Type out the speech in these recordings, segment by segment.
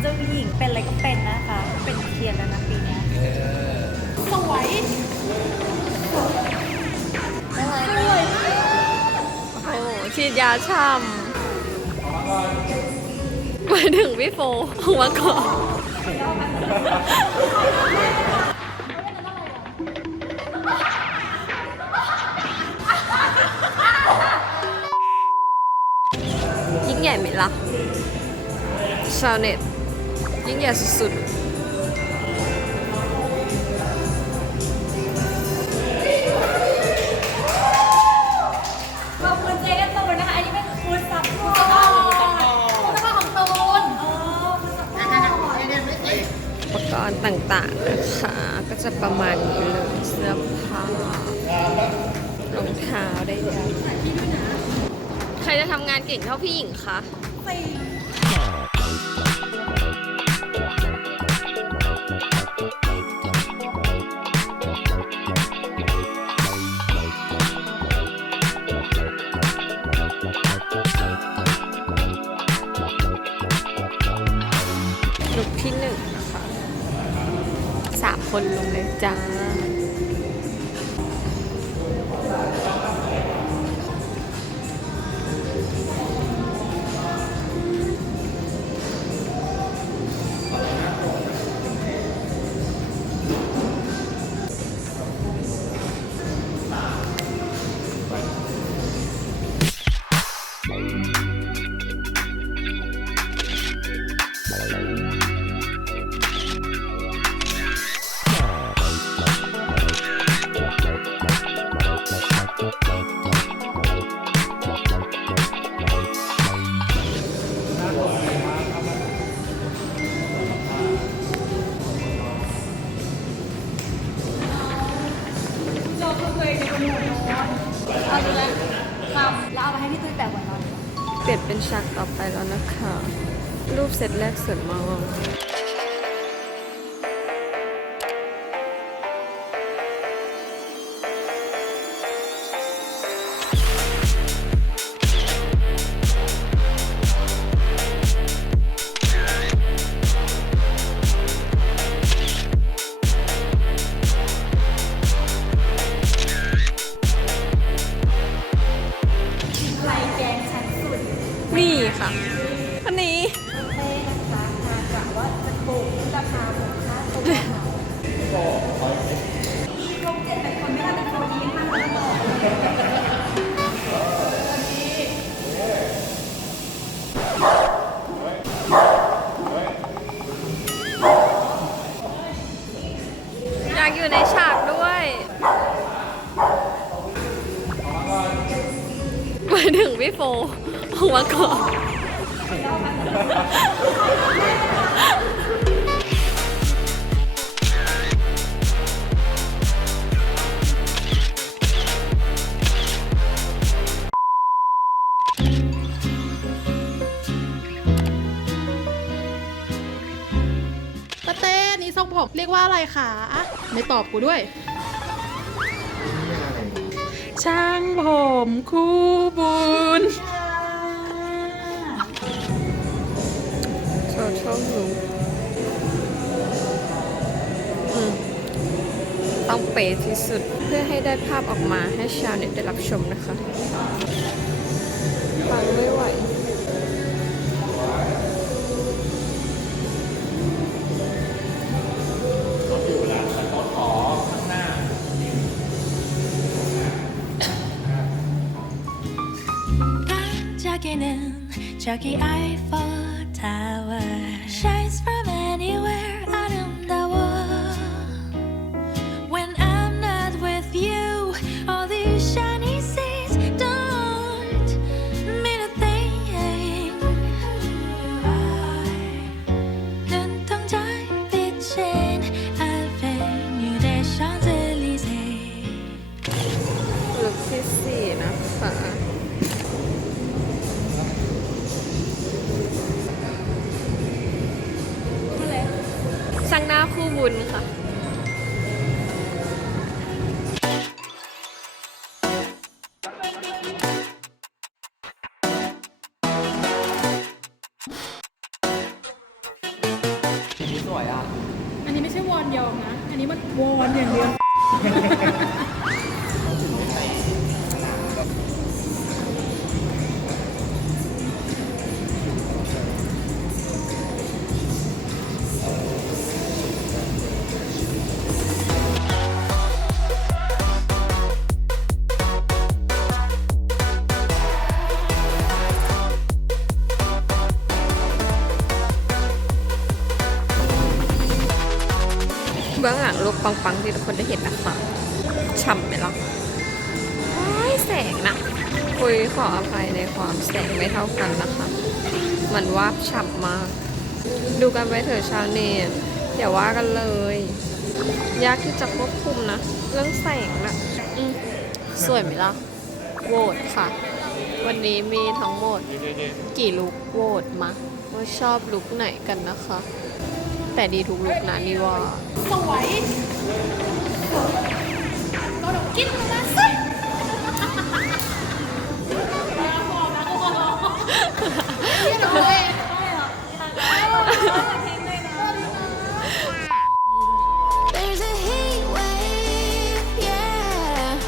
เจ้าหญิงเป็นอะไรก็เป็นนะคะ เป็นเทียนแล้วนะปีนี้สวยสวยมากโอ้ฉีดยาช่ำมาถึงพี่โฟหัวก่อนยิ่งใหญ่ไหมล่ะชาวเน็ต ยิ่งใหญ่สุดขอบคุณเจกันตูนนะคะ อันนี้เป็นฟูดซัพพอร์ตฟูดซัพพอร์ตของตูนเออฟูดซัพพอร์ตๆอุปกรณ์ต่างๆนะคะ ก็จะประมาณนี้เลยเสื้อผ้ารองเท้าได้ยังใครจะทำงานเก่งเท่าพี่หญิงคะสี่ลุ คนลงเลยจ้า ปเไม่ตอบกูด้วย ช่างผมคู่บุญโชว์ช่องหนูอืมต้องเป๊ะที่สุดเพื่อให้ได้ภาพออกมาให้ชาวเน็ตได้รับชมนะคะฟังไม่ไหว Chucky, I fall. ช่างหน้าคู่บุญค่ะ ปังๆที่ทุกคนได้เห็นนะคะฉ่ำไหมล่ะแสงนะ คุยขออภัยในความแสงไม่เท่ากันนะคะ มันวาบฉ่ำมาก ดูกันไปเถอะชาวเน็ตอย่าว่ากันเลย ยากที่จะควบคุมนะ เรื่องแสงนะอืมสวยไหมล่ะ โหวตค่ะ วันนี้มีทั้งหมด กี่ลุกโหวตมา ว่าชอบลุกไหนกันนะคะ แต่ดีทุกลุกนะนี่ว่า สวยก็ดอกกินมาสินี่เราเลย There's a heat wave, yeah.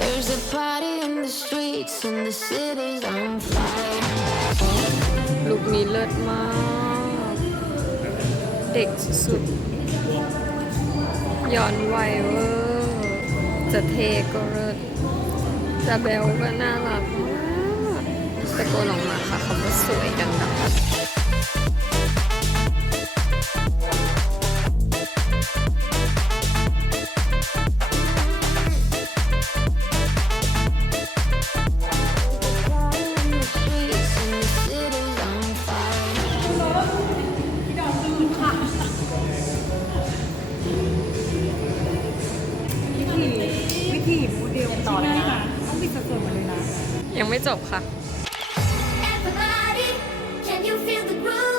There's a party in the streets and the city's on fire. ลุคนี้เลิศมาก เด็กสุดๆ ย้อนวัยเวอร์จะเทก็เลิศจะเบลก็น่ารักมากตะโกนออกมาค่ะคำว่าสวยกันนะค วิธีโมเดลต่อเลยนะต้องมีสัดส่วนมาเลยนะ ยังไม่จบค่ะ Everybody, can you feel the groove?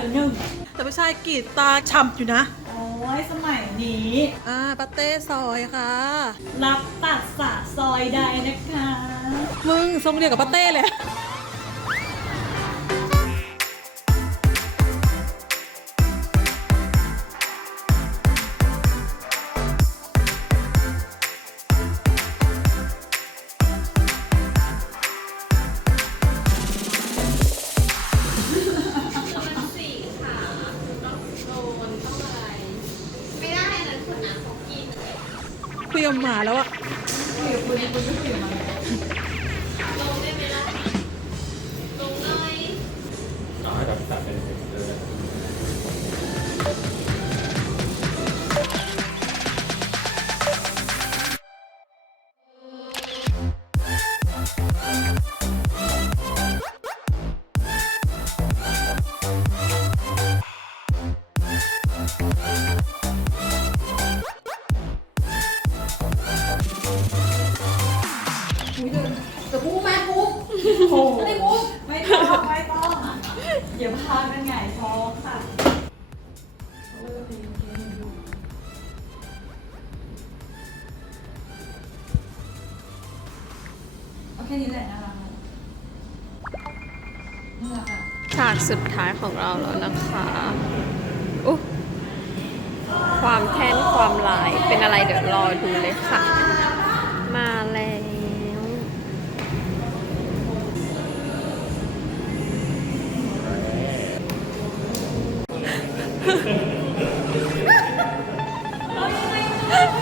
คือเป็นผู้ชายแล้วหนึ่งแต่ไม่ใช่กรีดตาฉ่ำอยู่นะ โอ้ยสมัยนี้ อ่าปาเต้ซอยค่ะ รับตัดสะซอยใดนะคะ มึงทรงเดียวกับปาเต้เลย ยกับหมาแล้วอะ คนี้แหละน่ารักน่ารักอะฉากสุดท้ายของเราแล้วนะคะโอ้อุ๊ยความแค้นความลายเป็นอะไรเดี๋ยวรอดูเลยค่ะ มาแล้ว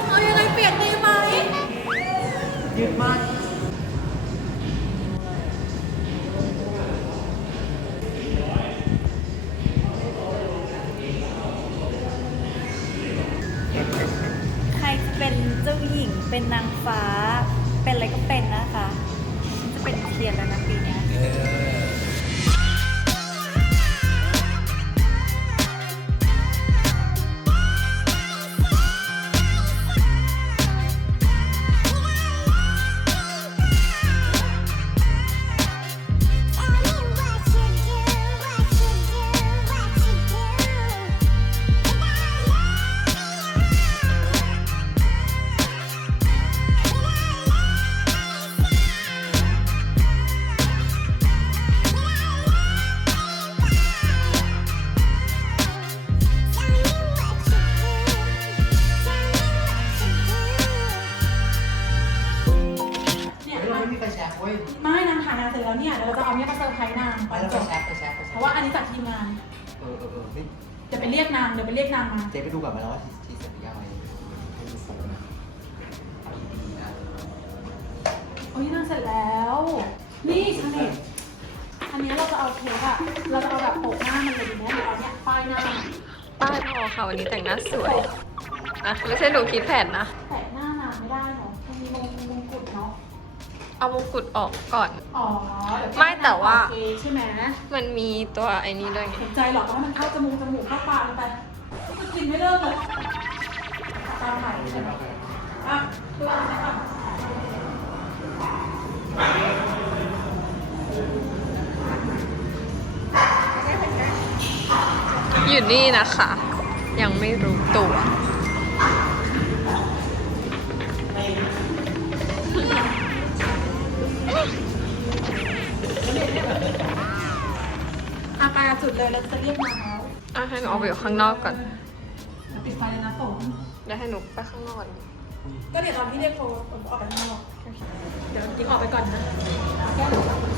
เอายังไงเปลี่ยนดีไหม ยืดมาก แล้วเนี่ยเดี๋ยวเราจะเอาเนี่ยมาเซอร์ไพรส์นางตไปอนแล้วจไฟบแช็กไฟแช็กไฟเพแช็กราะว่าอันนี้จากทีมงาน เออเออเออเฮ้ยเดี๋ยวไปเรียกนางเดี๋ยวไปเรียกนางมาเจ๊ไปดูก่อนมาแล้วว่าที่ที่เสร็จหรือยังไงให้ดูโฟมนะเอาดีๆนะโอ้ยนางเสร็จแล้ว นี่ชาเน็ตอันเนี้ยเราจะเอาเทปอะเราจะเอาแบบโปะหน้ามันเลยดีไหมหรือเอาเนี่ยป้ายหน้าป้ายพอค่ะวันนี้แต่งหน้าสวยอะไม่ใช่หนูคิดแผนนะแปะหน้านางไม่ได้เนาะมันมีมงมงกุฎเนาะ เอามงกุฎออกก่อน อ๋อเดี๋ยวไม่แต่ว่า โอเคใช่ไหมมันมีตัวไอ้นี้ด้วยไงสนใจหรอกว่ามันเข้าจมูกจมูกเข้าปากมันไปมันกินไม่เลิกเลยตามถ่ายใช่ไหมอะดูอันนี้ก่อนอยู่นี่นะคะ ยังไม่รู้ตัว อะไปอะจุดเลยเราจะเรียกมาแล้วอะให้หนูเอาไปอยู่ข้างนอกก่อนเดี๋ยวปิดไฟเลยนะฝนแล้วให้หนูไปข้างนอกก่อนก็เดี๋ยวตอนที่เรียกโทรผมออกไปข้างนอกเดี๋ยวกิ๊กออกไปก่อนนะแก้วใ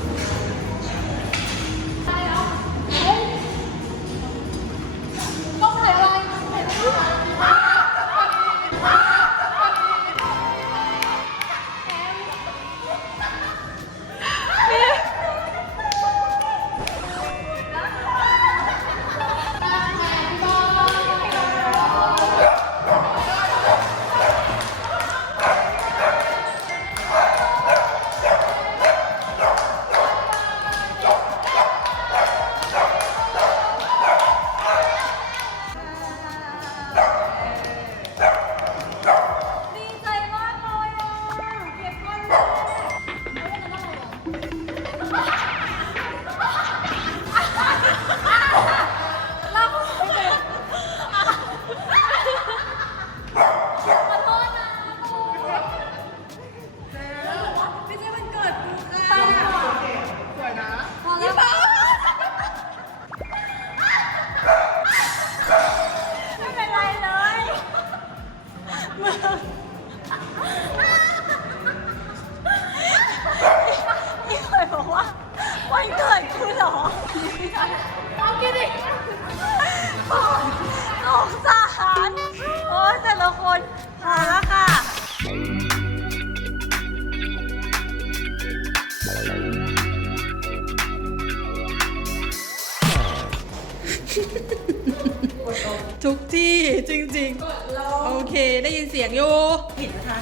ทุกที่จริงๆ โอเคได้ยินเสียงอยู่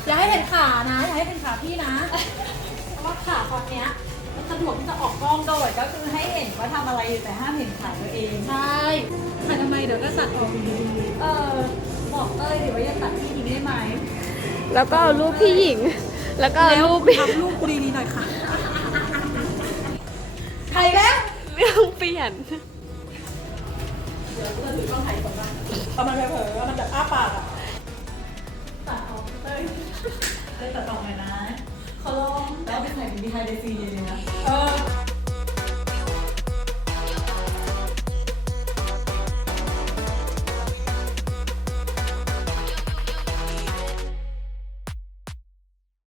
อย่าให้เห็นขานะอย่าให้เห็นขาพี่นะเพราะว่าขาตอนเนี้ยมันสะดวกที่จะออกกล้องโดยก็คือให้เห็นว่าทำอะไรอยู่แต่ห้ามเห็นขาตัวเองใช่ถ่ายทำไมเดี๋ยวก็สัตว์ออกอยู่ดีเออบอกเต้ยดิว่าอย่าตัดที่นี้ได้ไหมแล้วก็เอารูปพี่หญิง แล้วก็เอาแล้วรูปพี่ทำลูกกูดีๆหน่อยค่ะใครแล้วเรื่องเปลี่ยน เอามันไปเผลอเอามันแบบอ้าปากอะตัดออกเต้ยเต้ยตัดต่อหน่อยนะขอลองแล้วเป็นไหนเป็นดีไฮเดซีเลยนะ เออ